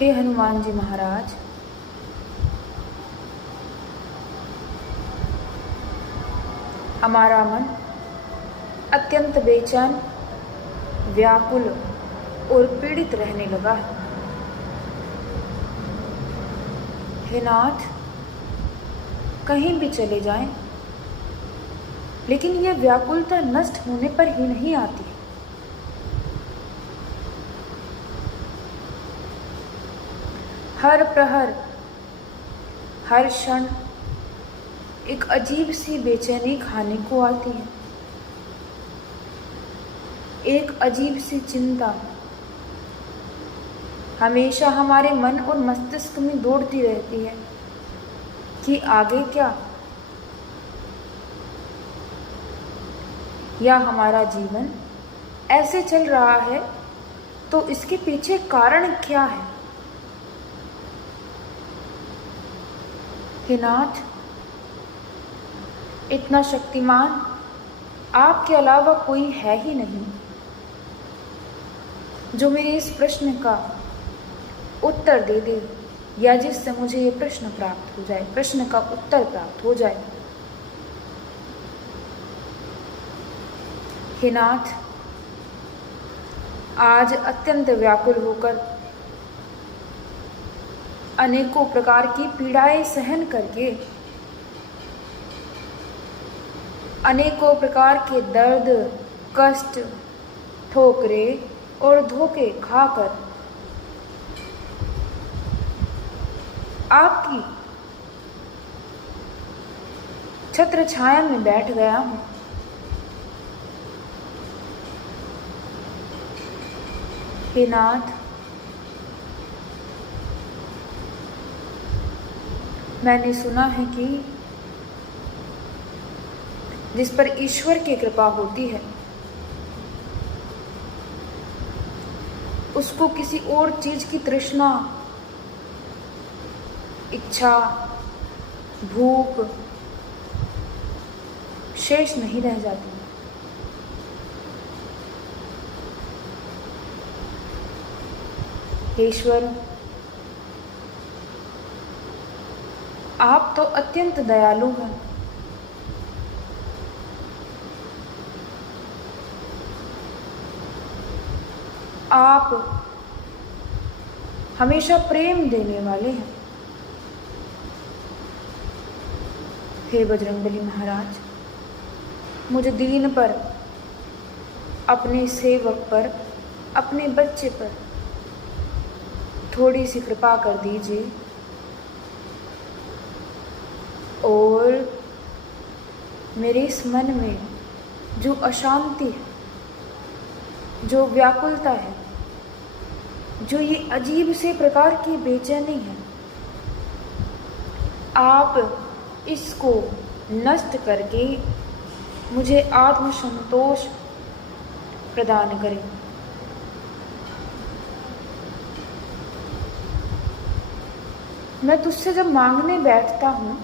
हे हनुमान जी महाराज, हमारा मन अत्यंत बेचैन, व्याकुल और पीड़ित रहने लगा है। हे नाथ, कहीं भी चले जाएं, लेकिन यह व्याकुलता नष्ट होने पर ही नहीं आती। हर प्रहर, हर क्षण एक अजीब सी बेचैनी खाने को आती है। एक अजीब सी चिंता हमेशा हमारे मन और मस्तिष्क में दौड़ती रहती है कि आगे क्या, या हमारा जीवन ऐसे चल रहा है तो इसके पीछे कारण क्या है। हे नाथ, इतना शक्तिमान आपके अलावा कोई है ही नहीं जो मेरे इस प्रश्न का उत्तर दे दे, या जिससे मुझे ये प्रश्न प्राप्त हो जाए, प्रश्न का उत्तर प्राप्त हो जाए। हे नाथ, आज अत्यंत व्याकुल होकर, अनेकों प्रकार की पीड़ाएं सहन करके, अनेकों प्रकार के दर्द, कष्ट, ठोकरे और धोखे खाकर आपकी छत्र छाया में बैठ गया हूं। हे नाथ, मैंने सुना है कि जिस पर ईश्वर की कृपा होती है उसको किसी और चीज की तृष्णा, इच्छा, भूख शेष नहीं रह जाती। ईश्वर, आप तो अत्यंत दयालु हैं। आप हमेशा प्रेम देने वाले हैं। हे बजरंगबली महाराज, मुझे दीन पर, अपने सेवक पर, अपने बच्चे पर थोड़ी सी कृपा कर दीजिए और मेरे इस मन में जो अशांति है, जो व्याकुलता है, जो ये अजीब से प्रकार की बेचैनी है, आप इसको नष्ट करके मुझे आत्मसंतोष प्रदान करें। मैं तुझसे जब मांगने बैठता हूँ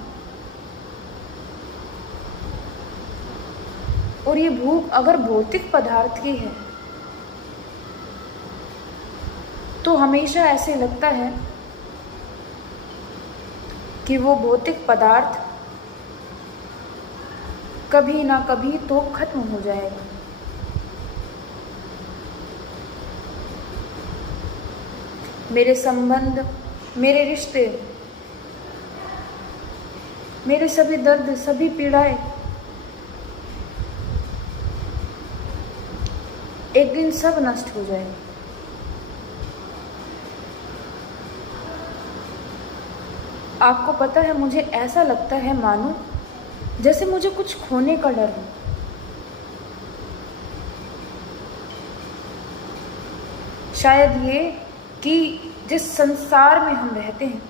और ये भूख अगर भौतिक पदार्थ की है तो हमेशा ऐसे लगता है कि वो भौतिक पदार्थ कभी ना कभी तो खत्म हो जाएगा। मेरे संबंध, मेरे रिश्ते, मेरे सभी दर्द, सभी पीड़ाएं एक दिन सब नष्ट हो जाएंगे। आपको पता है, मुझे ऐसा लगता है मानो जैसे मुझे कुछ खोने का डर हो। शायद ये कि जिस संसार में हम रहते हैं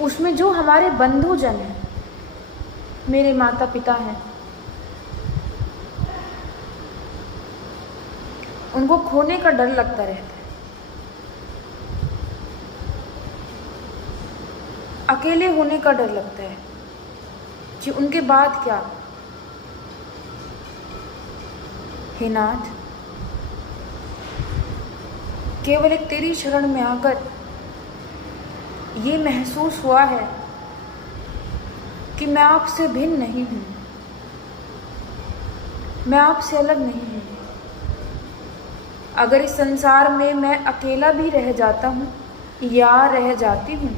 उसमें जो हमारे बंधुजन हैं, मेरे माता पिता हैं, उनको खोने का डर लगता रहता है। अकेले होने का डर लगता है कि उनके बाद क्या। हे नाथ, केवल एक तेरी शरण में आकर ये महसूस हुआ है कि मैं आपसे भिन्न नहीं हूँ, मैं आपसे अलग नहीं हूँ। अगर इस संसार में मैं अकेला भी रह जाता हूँ या रह जाती हूँ,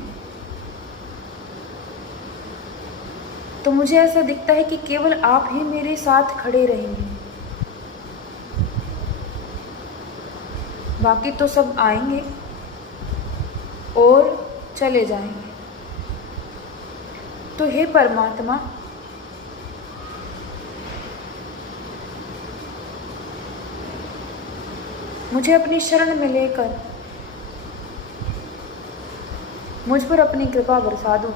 तो मुझे ऐसा दिखता है कि केवल आप ही मेरे साथ खड़े रहेंगे। बाकी तो सब आएंगे और चले जाएंगे। तो हे परमात्मा, मुझे अपनी शरण में लेकर मुझ पर अपनी कृपा बरसा दो।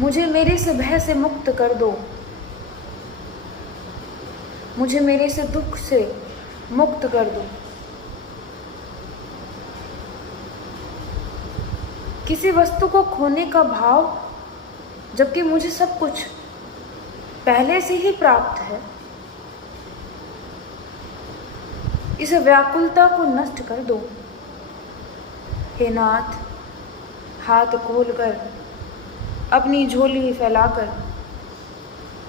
मुझे मेरे से भय से मुक्त कर दो। मुझे मेरे से दुख से मुक्त कर दो। किसी वस्तु को खोने का भाव, जबकि मुझे सब कुछ पहले से ही प्राप्त है, इस व्याकुलता को नष्ट कर दो। हे नाथ, हाथ खोलकर अपनी झोली फैलाकर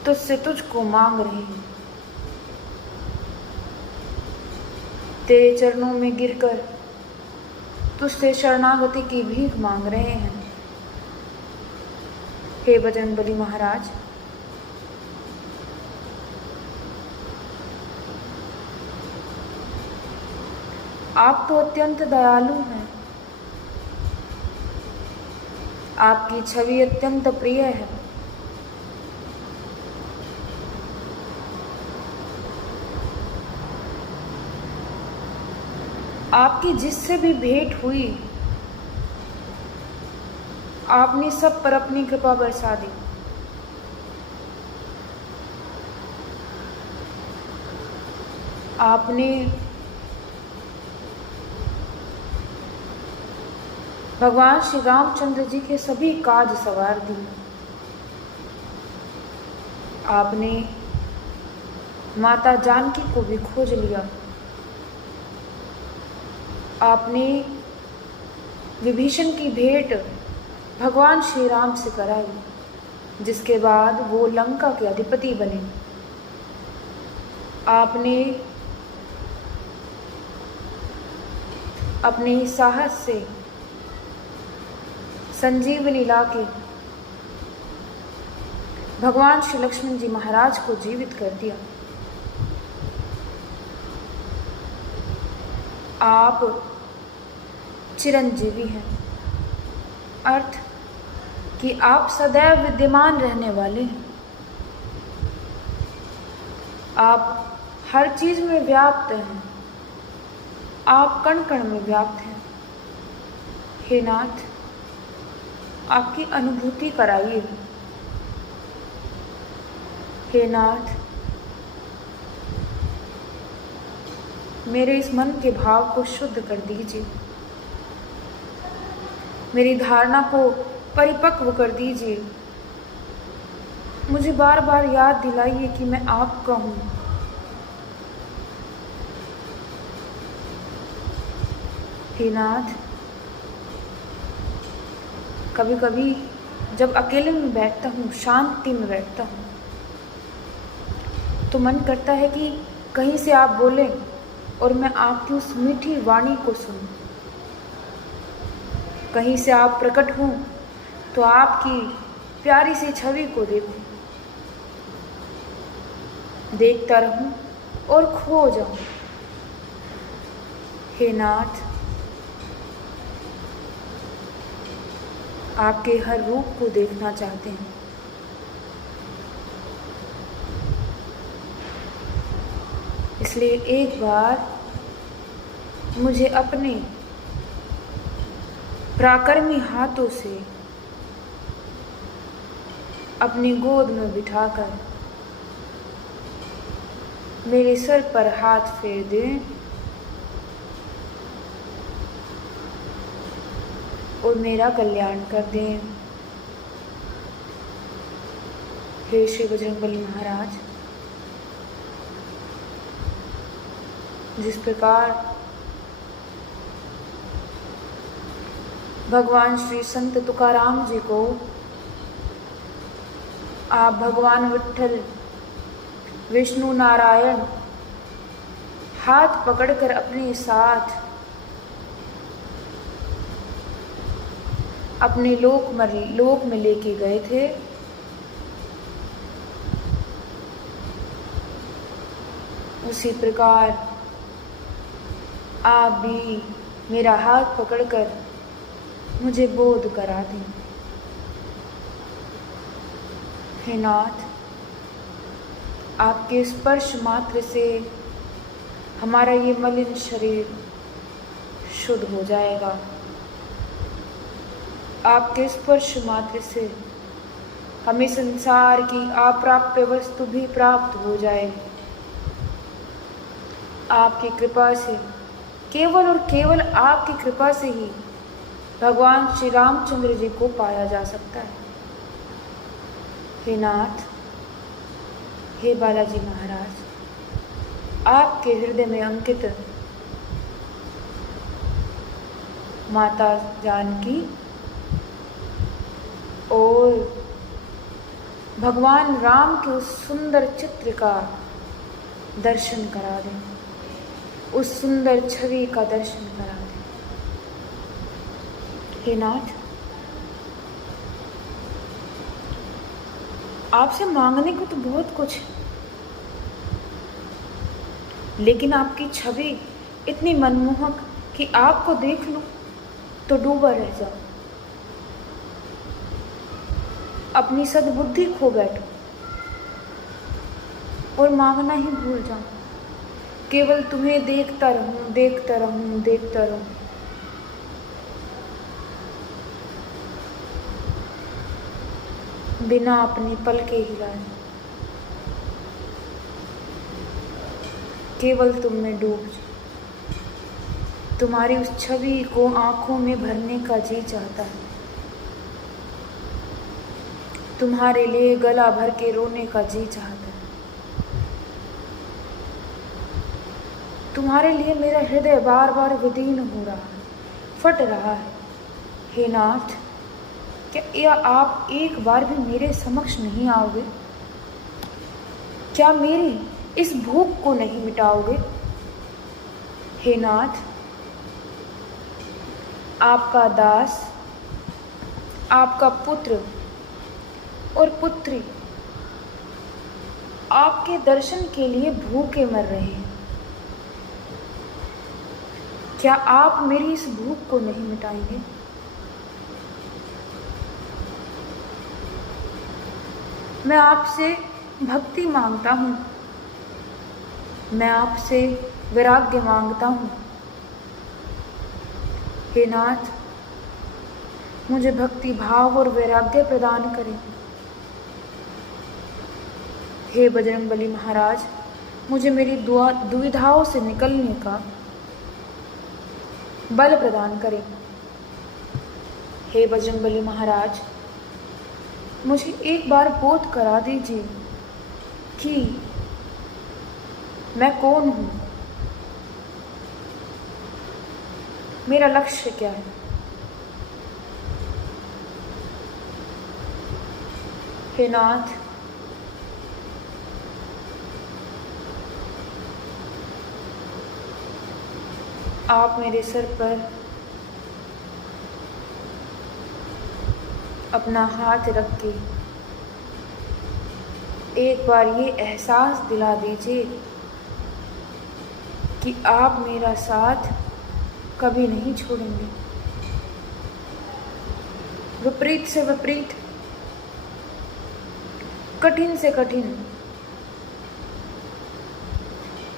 तुझसे तुझको मांग रहे हैं। तेरे चरणों में गिरकर तुझसे शरणागति की भीख मांग रहे हैं। हे बजरंगबली महाराज, आप तो अत्यंत दयालु हैं। आपकी छवि अत्यंत प्रिय है। आपकी जिससे भी भेंट हुई, आपने सब पर अपनी कृपा बरसा दी। आपने भगवान श्री रामचंद्र जी के सभी काज सवार दिए। आपने माता जानकी को भी खोज लिया। आपने विभीषण की भेंट भगवान श्री राम से कराई, जिसके बाद वो लंका के अधिपति बने। आपने अपने साहस से संजीवनी लाके भगवान श्री लक्ष्मण जी महाराज को जीवित कर दिया। आप चिरंजीवी हैं, अर्थ कि आप सदैव विद्यमान रहने वाले हैं। आप हर चीज में व्याप्त हैं। आप कण कण में व्याप्त हैं। हे नाथ, आपकी अनुभूति कराइए। हे नाथ, मेरे इस मन के भाव को शुद्ध कर दीजिए। मेरी धारणा को परिपक्व कर दीजिए। मुझे बार बार याद दिलाइए कि मैं आपका हूँ। हे नाथ, कभी कभी जब अकेले में बैठता हूँ, शांति में बैठता हूँ, तो मन करता है कि कहीं से आप बोलें और मैं आपकी उस मीठी वाणी को सुनूं। कहीं से आप प्रकट हों तो आपकी प्यारी सी छवि को देखूं, देखता रहूं और खो जाऊं। हे नाथ, आपके हर रूप को देखना चाहते हैं। इसलिए एक बार मुझे अपने पराक्रमी हाथों से अपनी गोद में बिठाकर मेरे सर पर हाथ फेर दें और मेरा कल्याण कर दें। हे श्री बजरंगबली महाराज, जिस प्रकार भगवान श्री संत तुकाराम जी को आप भगवान विट्ठल विष्णु नारायण हाथ पकड़कर अपने साथ अपने लोक में लेके गए थे, उसी प्रकार आप भी मेरा हाथ पकड़कर मुझे बोध करा दें। हे नाथ, आपके स्पर्श मात्र से हमारा ये मलिन शरीर शुद्ध हो जाएगा। आपके स्पर्श मात्र से हमें संसार की अप्राप्य वस्तु भी प्राप्त हो जाएगी। आपकी कृपा से, केवल और केवल आपकी कृपा से ही भगवान श्री रामचंद्र जी को पाया जा सकता है। हे नाथ, हे बालाजी महाराज, आपके हृदय में अंकित माता जानकी और भगवान राम के उस सुंदर चित्र का दर्शन करा दें, उस सुंदर छवि का दर्शन करा दें। हे नाथ, आपसे मांगने को तो बहुत कुछ है, लेकिन आपकी छवि इतनी मनमोहक कि आपको देख लूं तो डूबा रह जाऊं, अपनी सद्बुद्धि खो बैठूं और मांगना ही भूल जाऊं। केवल तुम्हें देखता रहूं, देखता रहूं, देखता रहूं। बिना अपनी पलके हिलाए, केवल तुम में डूब जाऊं। तुम्हारी उस छवि को आंखों में भरने का जी चाहता है, तुम्हारे लिए गला भर के रोने का जी चाहता है, तुम्हारे लिए मेरा हृदय बार बार विदीर्ण हो रहा है, फट रहा है। हे नाथ, क्या आप एक बार भी मेरे समक्ष नहीं आओगे? क्या मेरी इस भूख को नहीं मिटाओगे? हे नाथ, आपका दास, आपका पुत्र और पुत्री आपके दर्शन के लिए भूखे मर रहे हैं। क्या आप मेरी इस भूख को नहीं मिटाएंगे? मैं आपसे भक्ति मांगता हूँ, मैं आपसे वैराग्य मांगता हूँ। हे नाथ, मुझे भक्ति भाव और वैराग्य प्रदान करें। हे बजरंगबली महाराज, मुझे मेरी दुविधाओं से निकलने का बल प्रदान करें। हे बजरंगबली महाराज, मुझे एक बार बोध करा दीजिए कि मैं कौन हूँ, मेरा लक्ष्य क्या है। हे नाथ, आप मेरे सर पर अपना हाथ रख के एक बार ये एहसास दिला दीजिए कि आप मेरा साथ कभी नहीं छोड़ेंगे। विपरीत से विपरीत, कठिन से कठिन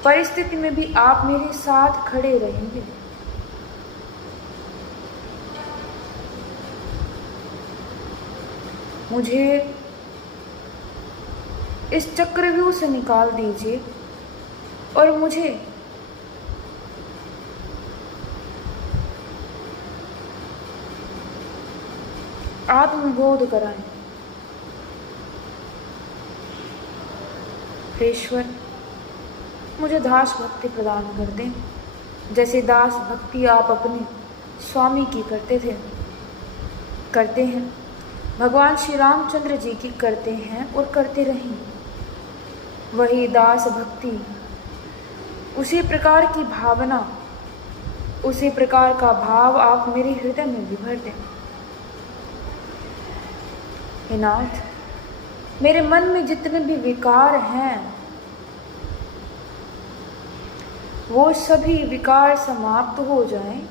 परिस्थिति में भी आप मेरे साथ खड़े रहेंगे। मुझे इस चक्रव्यूह से निकाल दीजिए और मुझे आत्मबोध कराएं। ईश्वर, मुझे दास भक्ति प्रदान कर दें, जैसे दास भक्ति आप अपने स्वामी की करते हैं, भगवान श्री रामचंद्र जी की करते हैं और करते रहें। वही दास भक्ति, उसी प्रकार की भावना, उसी प्रकार का भाव आप मेरे हृदय में भी भर दें। हे नाथ, मेरे मन में जितने भी विकार हैं, वो सभी विकार समाप्त हो जाएं।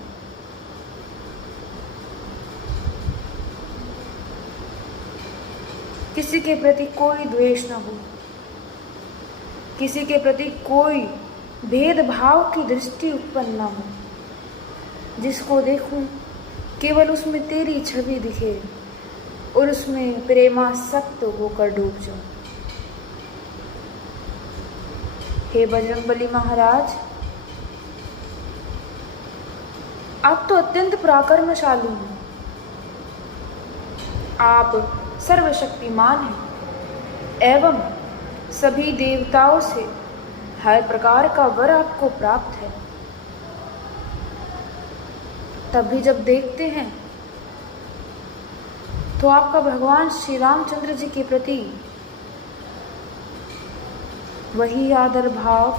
किसी के प्रति कोई द्वेष न हो, किसी के प्रति कोई भेदभाव की दृष्टि उत्पन्न न हो। जिसको देखूं केवल उसमें तेरी छवि दिखे और उसमें प्रेमासक्त होकर डूब जाऊं। हे बजरंगबली महाराज, आप तो अत्यंत पराक्रमशाली हैं। आप सर्वशक्तिमान हैं एवं सभी देवताओं से हर प्रकार का वर आपको प्राप्त है। तब भी जब देखते हैं तो आपका भगवान श्री रामचंद्र जी के प्रति वही आदर भाव,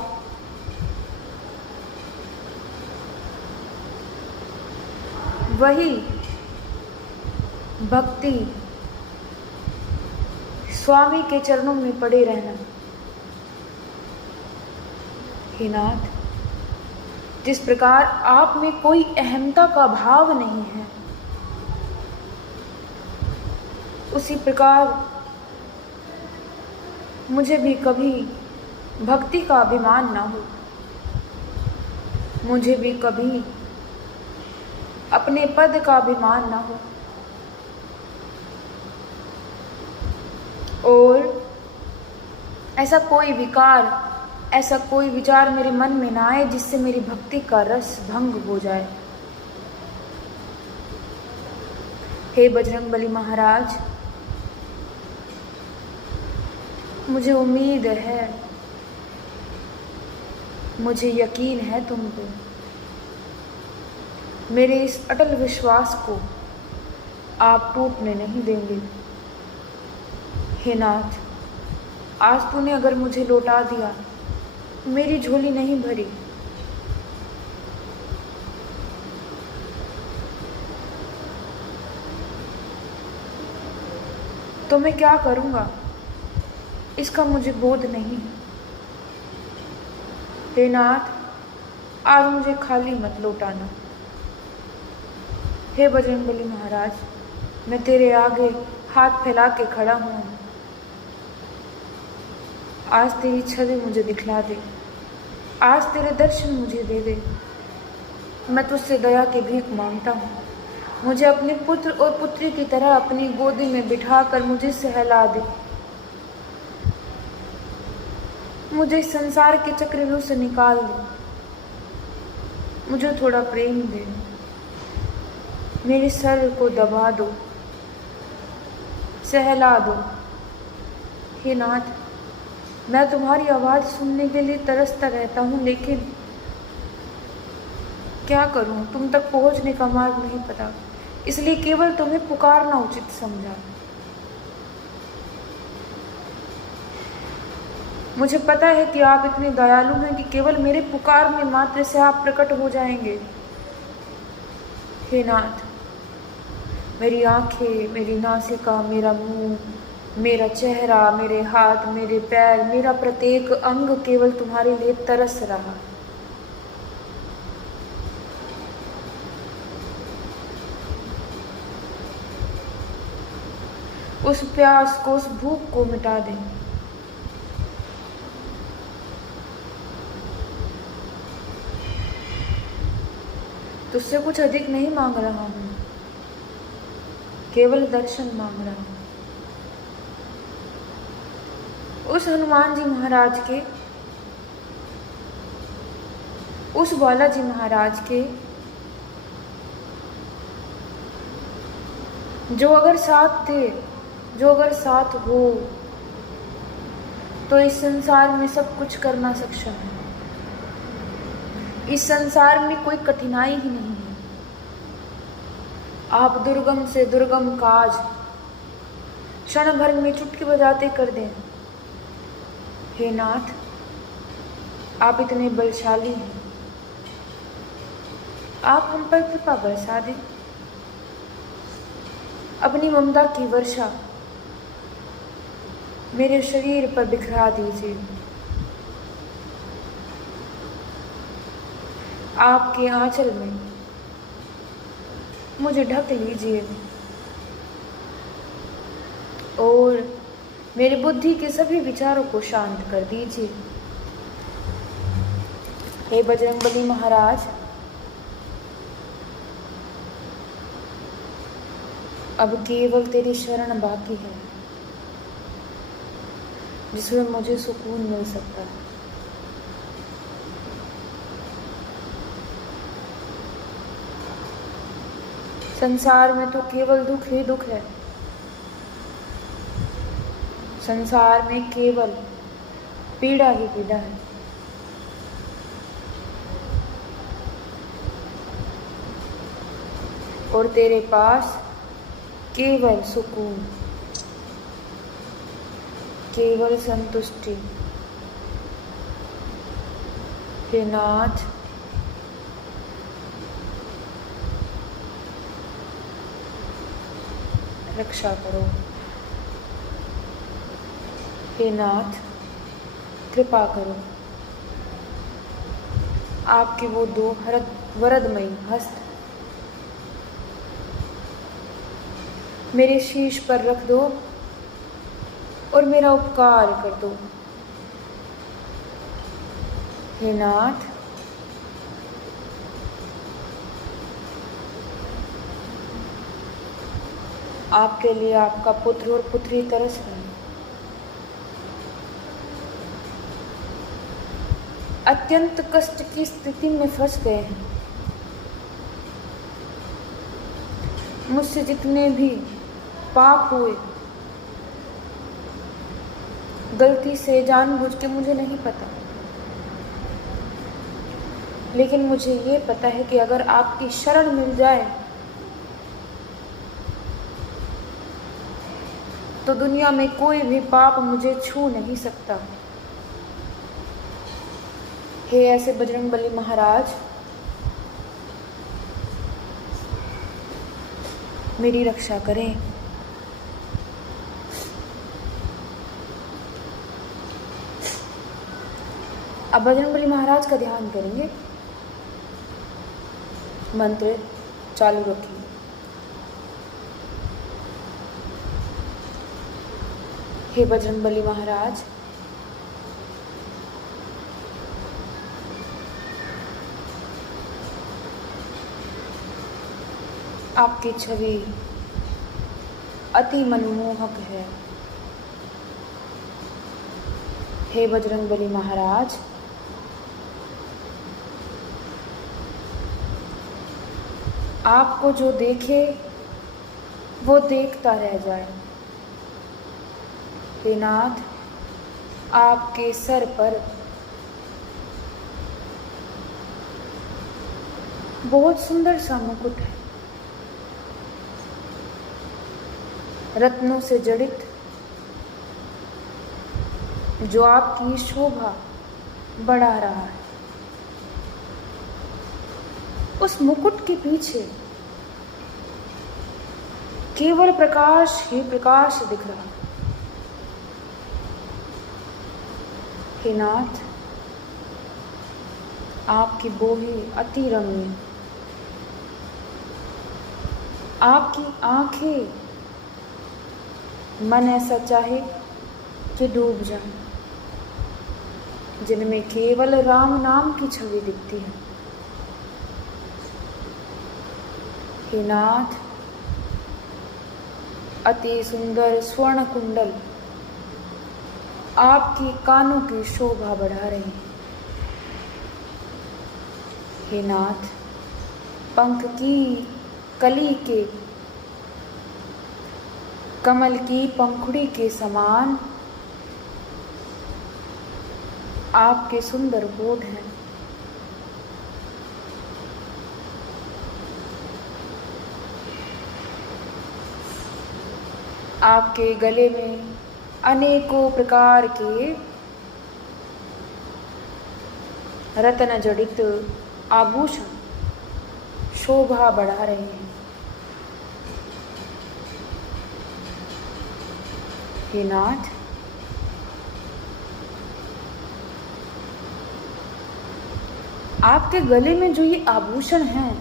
वही भक्ति, स्वामी के चरणों में पड़े रहना। हे नाथ, जिस प्रकार आप में कोई अहंता का भाव नहीं है, उसी प्रकार मुझे भी कभी भक्ति का अभिमान ना हो। मुझे भी कभी अपने पद का अभिमान ना हो और ऐसा कोई विकार, ऐसा कोई विचार मेरे मन में ना आए जिससे मेरी भक्ति का रस भंग हो जाए। हे बजरंगबली महाराज, मुझे उम्मीद है, मुझे यकीन है तुम पे। मेरे इस अटल विश्वास को आप टूटने नहीं देंगे। हे नाथ, आज तूने अगर मुझे लौटा दिया, मेरी झोली नहीं भरी, तो मैं क्या करूँगा इसका मुझे बोध नहीं। हे नाथ, आज मुझे खाली मत लौटाना। हे बजरंगबली महाराज, मैं तेरे आगे हाथ फैला के खड़ा हूँ। आज तेरी छवि मुझे दिखला दे, आज तेरे दर्शन मुझे दे दे। मैं तुझसे दया की भीख मांगता हूँ। मुझे अपने पुत्र और पुत्री की तरह अपनी गोदी में बिठाकर मुझे सहला दे। मुझे संसार के चक्रव्यूह से निकाल दे। मुझे थोड़ा प्रेम दे, मेरे सर को दबा दो, सहला दो। हे नाथ, मैं तुम्हारी आवाज़ सुनने के लिए तरसता रहता हूँ, लेकिन क्या करूँ, तुम तक पहुँचने का मार्ग नहीं पता, इसलिए केवल तुम्हें पुकारना उचित समझा। मुझे पता है कि आप इतने दयालु हैं कि केवल मेरे पुकार में मात्र से आप प्रकट हो जाएंगे। हे नाथ, मेरी आंखें, मेरी नासिका, मेरा मुंह, मेरा चेहरा, मेरे हाथ, मेरे पैर, मेरा प्रत्येक अंग केवल तुम्हारे लिए तरस रहा। उस प्यास को, उस भूख को मिटा दें। तुझसे कुछ अधिक नहीं मांग रहा हूँ, केवल दर्शन मांग रहा हूँ। उस हनुमान जी महाराज के, उस बालाजी महाराज के, जो अगर साथ थे, जो अगर साथ हो तो इस संसार में सब कुछ करना सक्षम है। इस संसार में कोई कठिनाई ही नहीं है। आप दुर्गम से दुर्गम काज क्षण भर में चुटकी बजाते कर दें। हे नाथ, आप इतने बलशाली हैं, आप हम पर कृपा बरसा दें। अपनी ममता की वर्षा मेरे शरीर पर बिखरा दीजिए। आपके आंचल में मुझे ढक लीजिए और मेरी बुद्धि के सभी विचारों को शांत कर दीजिए। हे बजरंगबली महाराज, अब केवल तेरी शरण बाकी है, जिसमें मुझे सुकून मिल सकता है। संसार में तो केवल दुख ही दुख है। संसार में केवल पीड़ा ही पीड़ा है। और तेरे पास केवल सुकून, केवल संतुष्टि। हे नाथ, रक्षा करो। हे नाथ, कृपा करो। आपके वो दो वरदमयी हस्त मेरे शीश पर रख दो और मेरा उपकार कर दो। हे नाथ, आपके लिए आपका पुत्र और पुत्री तरस रहे हैं। अत्यंत कष्ट की स्थिति में फंस गए हैं। मुझसे जितने भी पाप हुए, गलती से जानबूझ के, मुझे नहीं पता, लेकिन मुझे ये पता है कि अगर आपकी शरण मिल जाए तो दुनिया में कोई भी पाप मुझे छू नहीं सकता। हे ऐसे बजरंगबली महाराज, मेरी रक्षा करें। अब बजरंगबली महाराज का ध्यान करेंगे। मंत्र चालू रखिए। हे बजरंगबली महाराज, आपकी छवि अति मनमोहक है। हे बजरंगबली महाराज, आपको जो देखे वो देखता रह जाए। हे नाथ, आपके सर पर बहुत सुंदर सा मुकुट है, रत्नों से जड़ित, जो आपकी शोभा बढ़ा रहा है। उस मुकुट के पीछे केवल प्रकाश ही प्रकाश दिख रहा है। हे नाथ, आपकी बोहे अति रमणीय, आपकी आंखें मन ऐसा चाहे कि डूब जाए, जिनमें केवल राम नाम की छवि दिखती है। हे नाथ, अति सुंदर स्वर्ण कुंडल आपकी कानों की शोभा बढ़ा रहे हैं। हे नाथ, पंख की कली के कमल की पंखुड़ी के समान आपके सुंदर होठ हैं। आपके गले में अनेकों प्रकार के रत्न जड़ित आभूषण शोभा बढ़ा रहे हैं। हे नाथ, आपके गले में जो ये आभूषण हैं,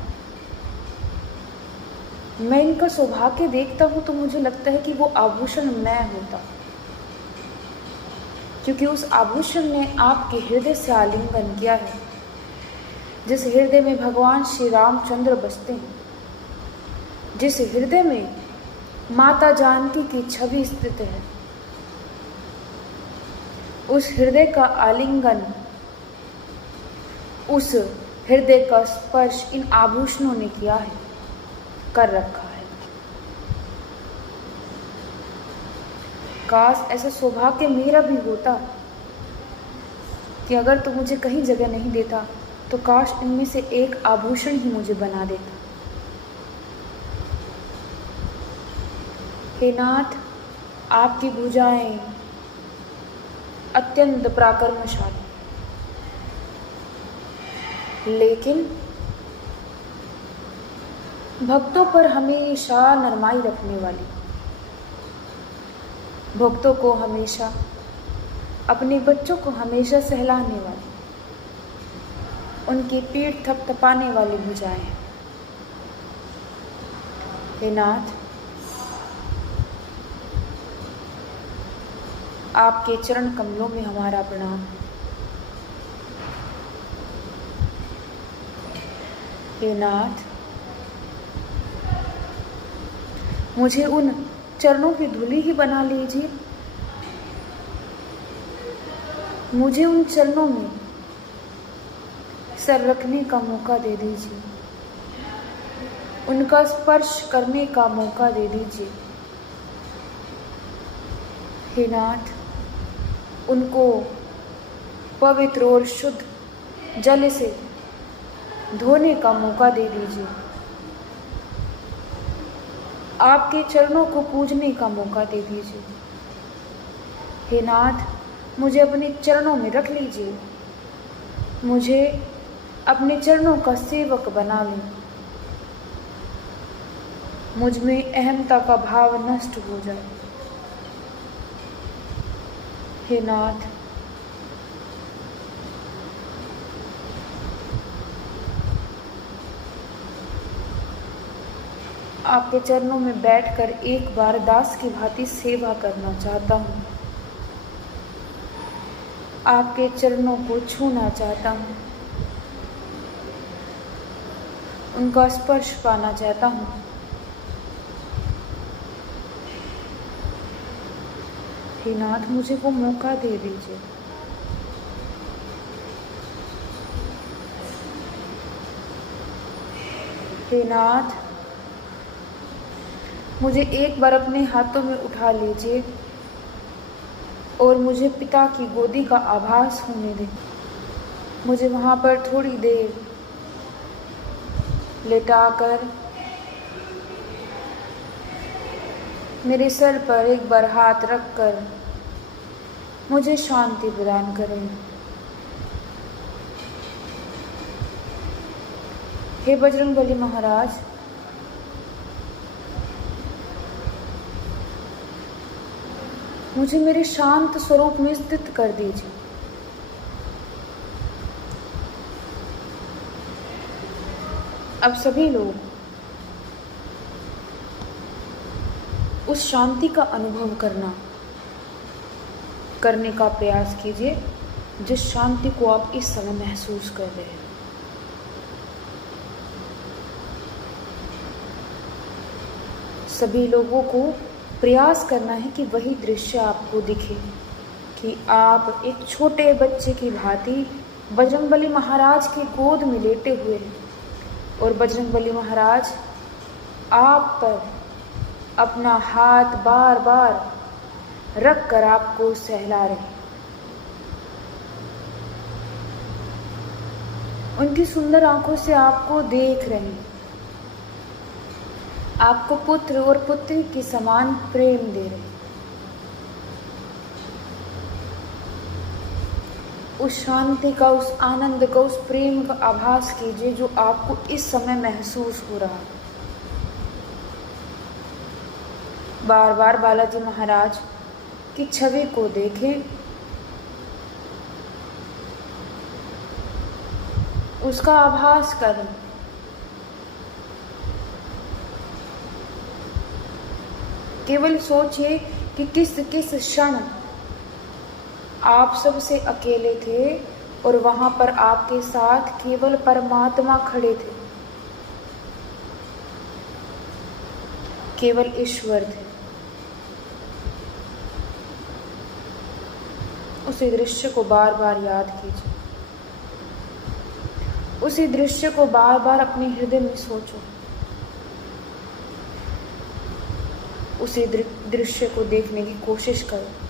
मैं इनका सौभाग्य देखता हूं तो मुझे लगता है कि वो आभूषण मैं होता, क्योंकि उस आभूषण ने आपके हृदय से आलिंगन किया है। जिस हृदय में भगवान श्री रामचंद्र बसते हैं, जिस हृदय में माता जानकी की छवि स्थित है, उस हृदय का आलिंगन, उस हृदय का स्पर्श इन आभूषणों ने किया है, कर रखा है। काश ऐसा सौभाग्य मेरा भी होता कि अगर तू मुझे कहीं जगह नहीं देता तो काश इनमें से एक आभूषण ही मुझे बना देता। हे नाथ, आपकी भुजाएं अत्यंत पराक्रमशाली, लेकिन भक्तों पर हमेशा नरमाई रखने वाली, भक्तों को हमेशा, अपने बच्चों को हमेशा सहलाने वाली, उनकी पीठ थपथपाने वाली भुजाएं हैं। हे नाथ, आपके चरण कमलों में हमारा प्रणाम है। हे नाथ, मुझे उन चरणों की धूली ही बना लीजिए, मुझे उन चरणों में सर रखने का मौका दे दीजिए, उनका स्पर्श करने का मौका दे दीजिए। हे नाथ, उनको पवित्र और शुद्ध जल से धोने का मौका दे दीजिए, आपके चरणों को पूजने का मौका दे दीजिए। हे नाथ, मुझे अपने चरणों में रख लीजिए, मुझे अपने चरणों का सेवक बना लें, मुझ में अहमता का भाव नष्ट हो जाए। हे नाथ, आपके चरणों में बैठकर एक बार दास की भांति सेवा करना चाहता हूँ, आपके चरणों को छूना चाहता हूँ, उनका स्पर्श पाना चाहता हूँ। हे नाथ, मुझे वो मौका दे दीजिए। हे नाथ, मुझे एक बार अपने हाथों में उठा लीजिए और मुझे पिता की गोदी का आभास होने दें। मुझे वहाँ पर थोड़ी देर लेटाकर मेरे सर पर एक बार हाथ रखकर मुझे शांति प्रदान करें। हे बजरंगबली महाराज, मुझे मेरे शांत स्वरूप में स्थित कर दीजिए। अब सभी लोग उस शांति का अनुभव करने का प्रयास कीजिए जिस शांति को आप इस समय महसूस कर रहे हैं। सभी लोगों को प्रयास करना है कि वही दृश्य आपको दिखे कि आप एक छोटे बच्चे की भांति बजरंगबली महाराज की गोद में लेटे हुए हैं और बजरंगबली महाराज आप पर अपना हाथ बार बार रख कर आपको सहला रहे हैं। उनकी सुंदर आंखों से आपको देख रहे हैं। आपको पुत्र और पुत्री के समान प्रेम दे रहे, उस शांति का, उस आनंद का, उस प्रेम का आभास कीजिए जो आपको इस समय महसूस हो रहा है। बार बार बालाजी महाराज की छवि को देखें, उसका आभास करें। केवल सोचिए कि किस किस क्षण आप सबसे अकेले थे और वहां पर आपके साथ केवल परमात्मा खड़े थे, केवल ईश्वर थे। उसी दृश्य को बार बार याद कीजिए, उसी दृश्य को बार बार अपने हृदय में सोचो, उसी दृश्य को देखने की कोशिश करो।